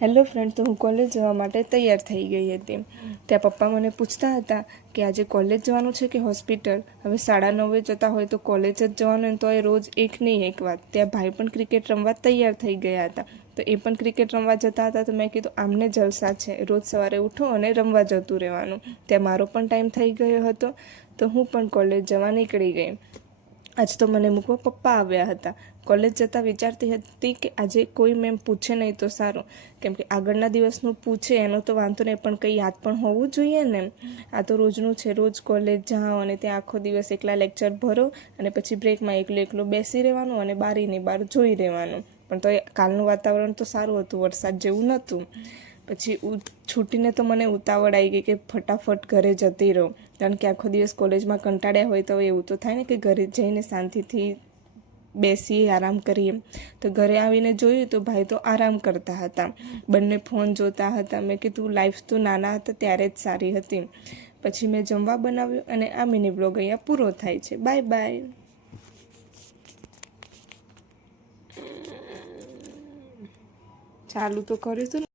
Hello friend, તો હું college જવા માટે તૈયાર થઈ ગઈ હતી. ત્યાં પપ્પા મને પૂછતા હતા કે આજે કોલેજ જવાનું છે કે હોસ્પિટલ. હવે 9:30 જતા હોય તો કોલેજ જ જવાનું, તો એ રોજ એક નહીં એક વાત. ત્યાં ભાઈ પણ ક્રિકેટ રમવા તૈયાર થઈ ગયા હતા, તો એ પણ ક્રિકેટ રમવા જતા હતા. તો મેં કીધું આમને જલસા છે, રોજ સવારે ઉઠો અને રમવા જતું રહેવાનું. ત્યાં મારો પણ ટાઈમ થઈ ગયો હતો, તો હું પણ કોલેજ જવા નીકળી ગઈ. આજ તો મને મૂકવા પપ્પા આવ્યા હતા. કોલેજ જતાં વિચારતી હતી કે આજે કોઈ મેમ પૂછે નહીં તો સારું, કેમ કે આગળના દિવસનું પૂછે એનો તો વાંધો નહીં, પણ કંઈ યાદ પણ હોવું જોઈએ ને. આ તો રોજનું છે, રોજ કોલેજ જાઓ અને ત્યાં આખો દિવસ એકલા લેક્ચર ભરો અને પછી બ્રેકમાં એકલું બેસી રહેવાનું અને બારીની બહાર જોઈ રહેવાનું. પણ તો એ કાલનું વાતાવરણ તો સારું હતું, વરસાદ જેવું નહોતું. પછી છૂટીને તો મને ઉતાવળ આવી ગઈ કે ફટાફટ ઘરે જતી રહું, કારણ કે આખો દિવસ કોલેજમાં કંટાળ્યા હોય તો એવું તો થાય ને કે ઘરે જઈને શાંતિથી બેસીએ, આરામ કરીએ. તો ઘરે આવીને જોયું તો ભાઈ તો આરામ કરતા હતા, બંને ફોન જોતા હતા. મેં કીધું લાઈફ તો નાના હતા ત્યારે જ સારી હતી. પછી મેં જમવા બનાવ્યું અને આ મિની બ્લોગ અહીંયા પૂરો થાય છે. Bye bye. ચાલુ તો કર્યું હતું.